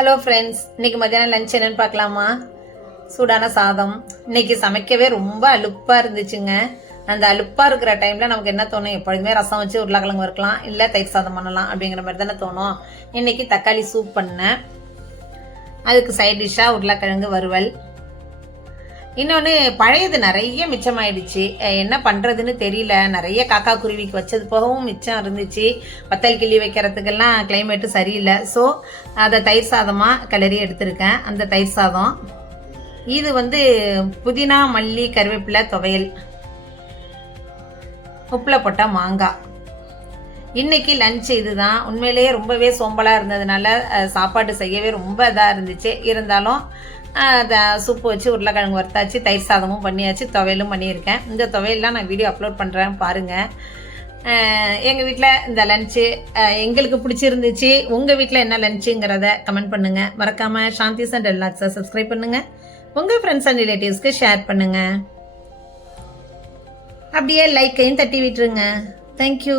Hello friends, இன்னைக்கு மத்தியானம் lunch என்னன்னு பார்க்கலாமா? சூடான சாதம். இன்னைக்கு சமைக்கவே ரொம்ப அலுப்பாக இருந்துச்சுங்க. அந்த அலுப்பாக இருக்கிற டைமில் நமக்கு என்ன தோணும்? எப்பொழுதுமே ரசம் வச்சு உருளைக்கிழங்கு வறுக்கலாம், இல்லை தயிர் சாதம் பண்ணலாம் அப்படிங்கிற மாதிரி தானே தோணும். இன்னைக்கு தக்காளி சூப் பண்ணேன். அதுக்கு சைட் டிஷ்ஷாக உருளைக்கிழங்கு வறுவல். இன்னொன்று, பழையது நிறைய மிச்சமாயிடுச்சு. என்ன பண்ணுறதுன்னு தெரியல. நிறைய காக்கா குருவிக்கு வச்சது போகவும் மிச்சம் இருந்துச்சு. வத்தல் கிள்ளி வைக்கிறதுக்கெல்லாம் கிளைமேட்டு சரியில்லை. ஸோ அதை தயிர் சாதமாக கிளறி எடுத்திருக்கேன். அந்த தயிர் சாதம் இது புதினா மல்லி கருவேப்பிலை துவையல், உப்பில் போட்ட மாங்காய். இன்னைக்கு லஞ்ச் இதுதான். உண்மையிலேயே ரொம்பவே சோம்பலாக இருந்ததுனால சாப்பாடு செய்யவே ரொம்ப இதாக இருந்துச்சு. இருந்தாலும் சூப்பு வச்சு உருளைக்கிழங்கு வறுத்தாச்சு, தயிர் சாதமும் பண்ணியாச்சு, துவையலும் பண்ணியிருக்கேன். இந்த துவையல்லாம் நான் வீடியோ அப்லோட் பண்ணுறேன், பாருங்கள். எங்கள் வீட்டில் இந்த லஞ்சு எங்களுக்கு பிடிச்சிருந்துச்சு. உங்கள் வீட்டில் என்ன லஞ்சுங்கிறத கமெண்ட் பண்ணுங்கள். மறக்காமல் சாந்திஸ் அண்ட் ரிலாக்ஸை சப்ஸ்கிரைப் பண்ணுங்கள். உங்கள் ஃப்ரெண்ட்ஸ் அண்ட் ரிலேட்டிவ்ஸ்க்கு ஷேர் பண்ணுங்கள். அப்படியே லைக்கையும் தட்டி விட்டுருங்க. தேங்க்யூ.